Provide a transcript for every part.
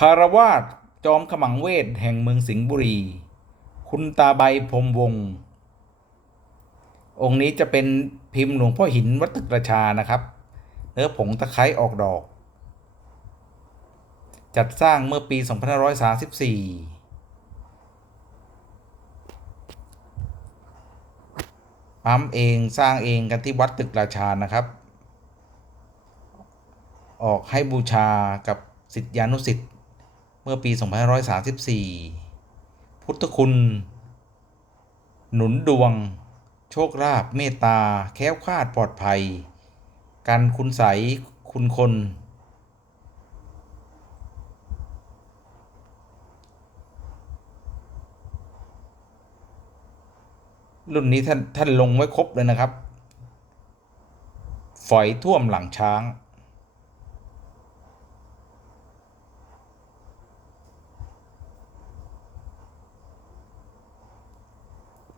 คารวาสจอมขมังเวทแห่งเมืองสิงห์บุรี คุณตาใบพรมวงศ์องค์นี้จะเป็นพิมพ์หลวงพ่อหินวัดตึกราชานะครับ เนื้อผงตะไคร้ออกดอก จัดสร้างเมื่อปี 2534ปั๊มเองสร้างเองกันที่วัดตึกราชานะครับ ออกให้บูชากับสิทธิานุสิทธิ์ เมื่อปี 2534 พุทธคุณ หนุนดวง โชคลาภเมตตา แค้วคลาดปลอดภัย กันคุณใสคุณคน รุ่นนี้ท่านท่านลงไว้ครบเลยนะครับ ฝอยท่วมหลังช้าง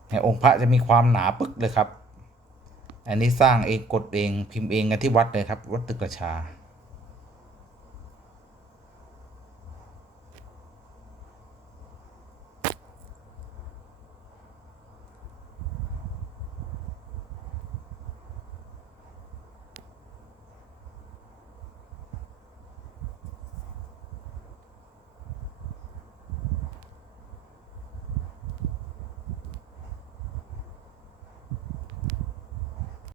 ในองค์พระจะมีความหนาปึกเลยครับ อันนี้สร้างเองกดเองพิมพ์เองกันที่วัดเลยครับ วัดตึกระชา